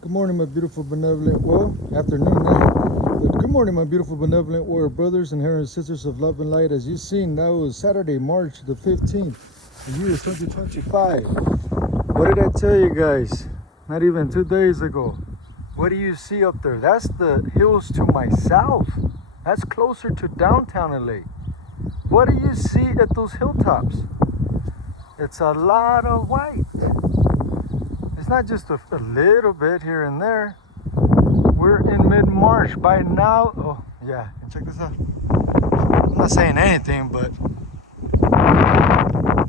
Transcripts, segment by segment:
Good morning, my beautiful benevolent, well, afternoon now. But good morning, my beautiful benevolent warrior brothers and and sisters of love and light. As you've seen, that was Saturday, March the 15th, the year 2025. What did I tell you guys? Not even 2 days ago. What do you see up there? That's the hills to my south. That's closer to downtown LA. What do you see at those hilltops? It's a lot of white. It's not just a little bit here and there. We're in mid-March by now. Oh yeah, and check this out. I'm not saying anything, but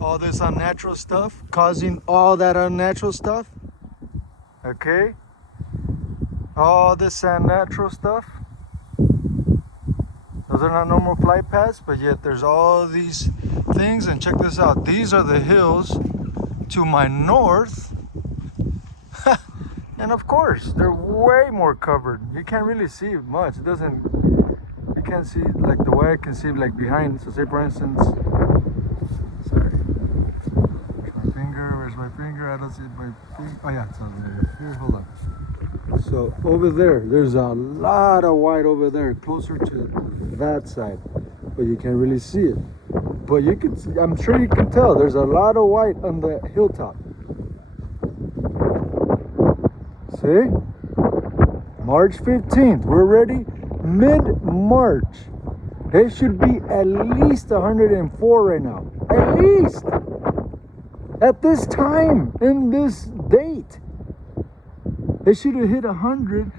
all this unnatural stuff causing all that unnatural stuff. Okay, all this unnatural stuff. Those are not normal flight paths, but yet there's all these things. And check this out. These are the hills to my north. And of course, they're way more covered. You can't really see much. You can't see like the way I can see like behind. So say for instance, sorry, where's my finger? I don't see my finger. Oh yeah, it's over there. Here, hold on. So over there's a lot of white over there, closer to that side. But you can't really see it. But you can, I'm sure you can tell, there's a lot of white on the hilltop. See? March 15th, we're ready mid-March. It should be at least 104 right now. At least! At this time, in this date. It should have hit 100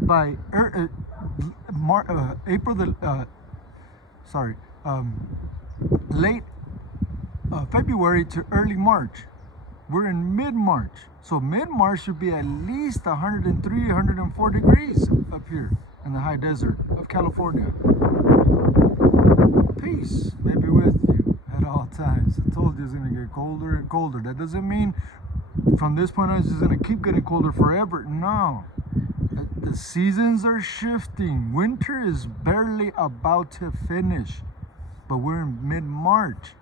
by April late February to early March. We're in mid-March. So mid-March should be at least 103, 104 degrees up here in the high desert of California. Peace may be with you at all times. I told you it's going to get colder and colder. That doesn't mean from this point on it's just going to keep getting colder forever. No. The seasons are shifting. Winter is barely about to finish. But we're in mid-March.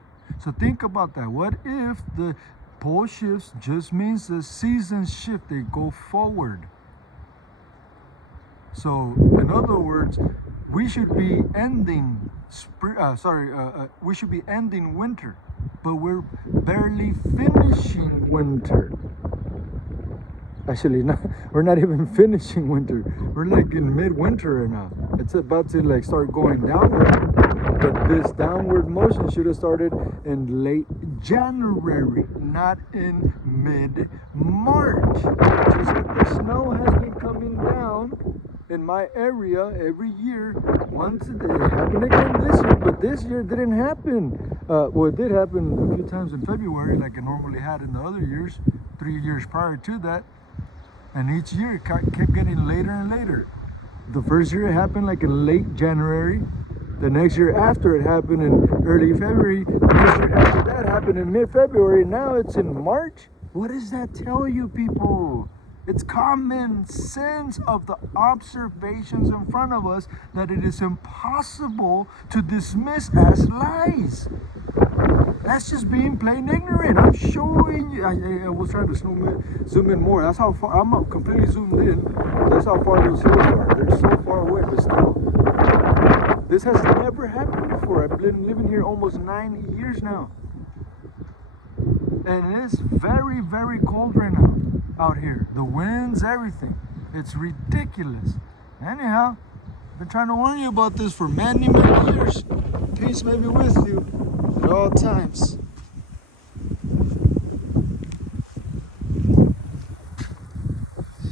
So think about that. What if the pole shifts just means the seasons shift, they go forward. So in other words, we should be ending we should be ending winter, but we're barely finishing winter. Actually, we're not even finishing winter. We're like in mid-winter right now. It's about to like start going downward. But this downward motion should have started in late January, not in mid-March. Just like the snow has been coming down in my area every year. Once it happened again this year, but this year didn't happen. Well, it did happen a few times in February, like it normally had in the other years, 3 years prior to that. And each year it kept getting later and later. The first year it happened like in late January. The next year after it happened in early February. The next year after that happened in mid-February. Now it's in March. What does that tell you, people? It's common sense of the observations in front of us that it is impossible to dismiss as lies. That's just being plain ignorant. I'm showing you. I was trying to zoom in more. That's how far. I'm completely zoomed in. That's how far those hills are. They're so far away, but still. This has never happened before. I've been living here almost 9 years now. And it's very, very cold right now out here. The winds, everything. It's ridiculous. Anyhow, I've been trying to warn you about this for many, many years. Peace may be with you at all times.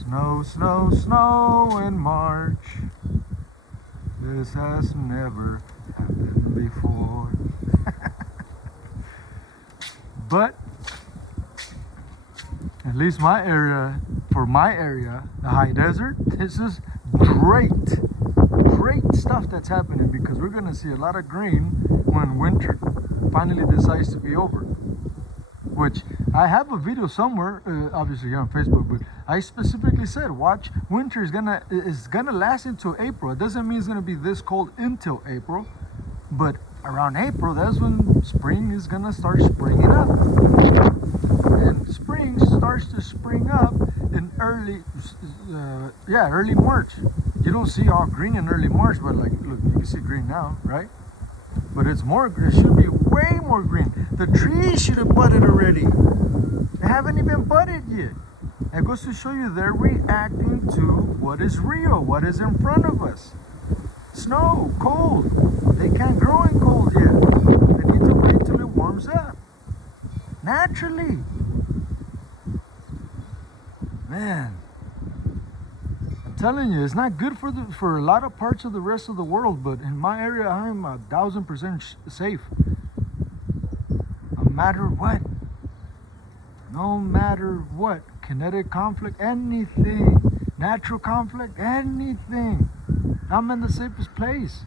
Snow, snow, snow in March. This has never happened before. But at least for my area, the high desert, this is great stuff that's happening, because we're going to see a lot of green when winter finally decides to be over. Which I have a video somewhere, obviously here on Facebook, but I specifically said, watch, winter is gonna last until April. It doesn't mean it's gonna be this cold until April, but around April, that's when spring is gonna start springing up. And spring starts to spring up in early March. You don't see all green in early March, but like, look, you can see green now, right? But it should be way more green. The trees should have budded already. They haven't even budded yet. It goes to show you they're reacting to what is real, what is in front of us. Snow, cold. They can't grow in cold yet. They need to wait till it warms up. Naturally. Man, I'm telling you, it's not good for a lot of parts of the rest of the world, but in my area, I'm 1000% safe. No matter what. No matter what. Kinetic conflict, anything. Natural conflict, anything. I'm in the safest place.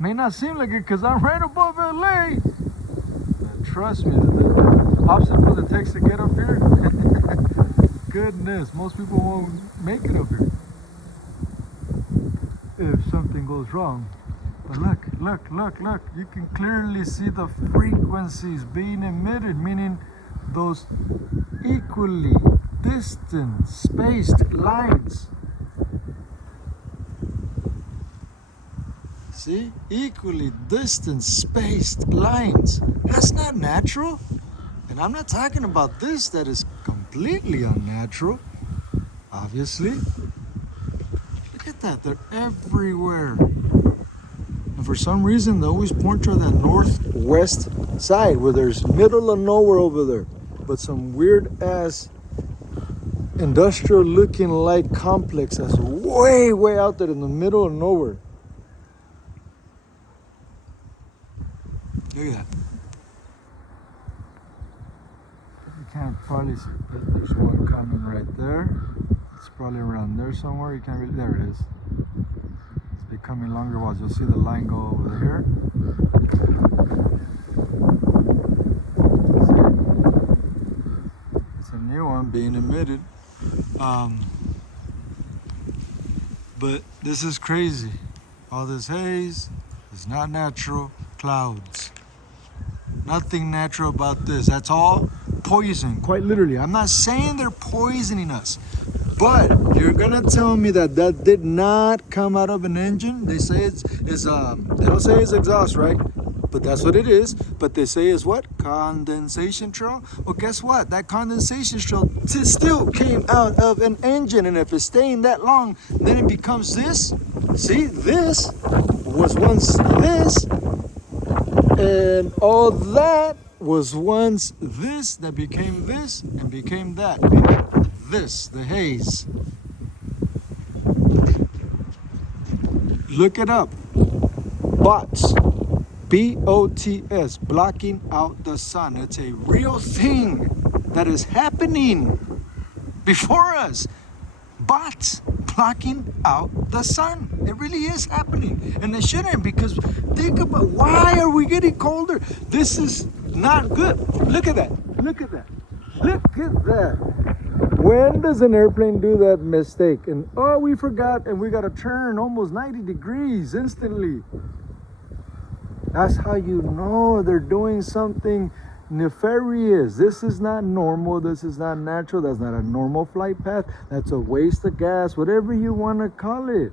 May not seem like it because I'm right above LA. But trust me, the obstacle it takes to get up here, goodness, most people won't make it up here if something goes wrong. But look, you can clearly see the frequencies being emitted, meaning those equally distant, spaced lines. See? Equally distant, spaced lines. That's not natural. And I'm not talking about this that is completely unnatural. Obviously. Look at that. They're everywhere. And for some reason, they always point to the northwest side where there's middle of nowhere over there. But some weird ass industrial looking light complex that's way out there in the middle of nowhere. Look at that. You can't probably see, but there's one coming right there. It's probably around there somewhere. You can't really, there it is. It's becoming longer while you'll see the line go over here. See? It's a new one being emitted. But this is crazy. All this haze is not natural. Clouds. Nothing natural about this. That's all poison, quite literally. I'm not saying they're poisoning us, but you're gonna tell me that that did not come out of an engine. They say they don't say it's exhaust, right? But that's what it is. But they say it's what? Condensation trail. Well, guess what? That condensation trail still came out of an engine, and if it's staying that long, then it becomes this. See, this was once this. And all that was once this that became this and became that. This, the haze. Look it up. Bots. B-O-T-S. Blocking out the sun. It's a real thing that is happening before us. Bots blocking out the sun. It really is happening. And it shouldn't, because think about, why are we getting colder? This is not good. Look at that. Look at that. Look at that. When does an airplane do that mistake? And oh, we forgot and we got to turn almost 90 degrees instantly. That's how you know they're doing something nefarious. This is not normal. This is not natural. That's not a normal flight path. That's a waste of gas, whatever you want to call it.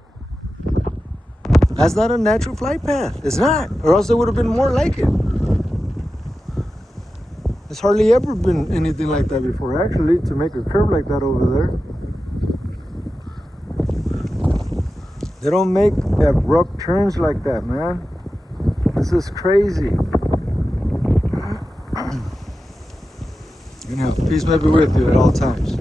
That's not a natural flight path. It's not. Or else there would have been more like it. There's hardly ever been anything like that before, actually, to make a curve like that over there. They don't make abrupt turns like that, man. This is crazy. Anyhow, peace may be with you at all times.